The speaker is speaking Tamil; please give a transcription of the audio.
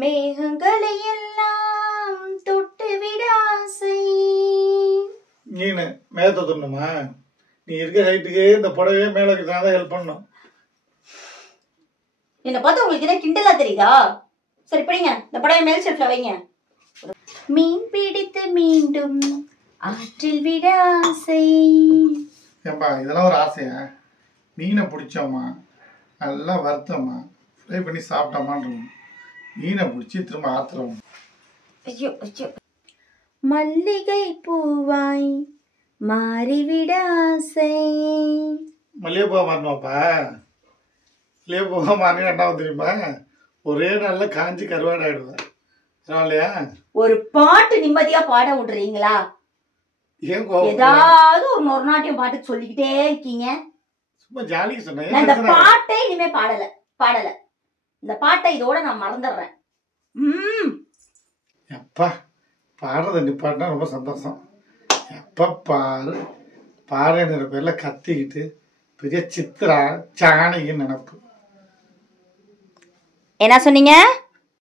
மேகங்களை எல்லாம் தொட்டு விட ஆசை. நீனு மேத்த தொண்ணுமா? நீ இருக்க ஹைட்டுக்கு இந்த புடவையே மேல தான் ஹெல்ப் பண்ணும். என்ன பார்த்தா உங்களுக்கு என்ன கிண்டலா தெரியுதா? சரி படிங்க, இந்த புடவை மேல் ஷெல்ஃப்ல வைங்க. மீன் பிடித்து மீண்டும் ஆற்றில் விட ஆசை. ஏம்பா இதெல்லாம் ஒரு ஆசையா? மீனை பிடிச்சோமா, நல்லா வறுத்தோமா, ஃப்ரை பண்ணி சாப்பிட்டோமான்னு மீனை பிடிச்சி திரும்ப ஆத்துறோம். ஐயோ ஐயோ. மல்லிகை பூவாய் மாறிவிட ஆசை. மல்லிகைப்பூவா மாறணுமாப்பா? மல்லிகைப்பூவா மாறினா என்ன தெரியுமா? ஒரே நாள்ல காஞ்சி கருவாடு ஆயிடுவேன். இல்லையா? ஒரு பாட்டு நிம்மதியா பாட விடுறீங்களா? ஏன் ஏதாவது ஒரு நாட்டியம் பாட்டு சொல்லிக்கிட்டே இருக்கீங்க. சும்மா ஜாலிக்கு சொன்னேன். இந்த பாட்டை இனிமே பாடல. இந்த பாட்டை இதோட நான் மறந்துடுறேன். எப்பா பாடுறத நிப்பாட்டினா ரொம்ப சந்தோஷம். எப்ப பாரு பாடுற பேர்ல கத்திக்கிட்டு பெரிய சித்ரா சாணின்னு நினைப்பு. என்ன சொன்னீங்க?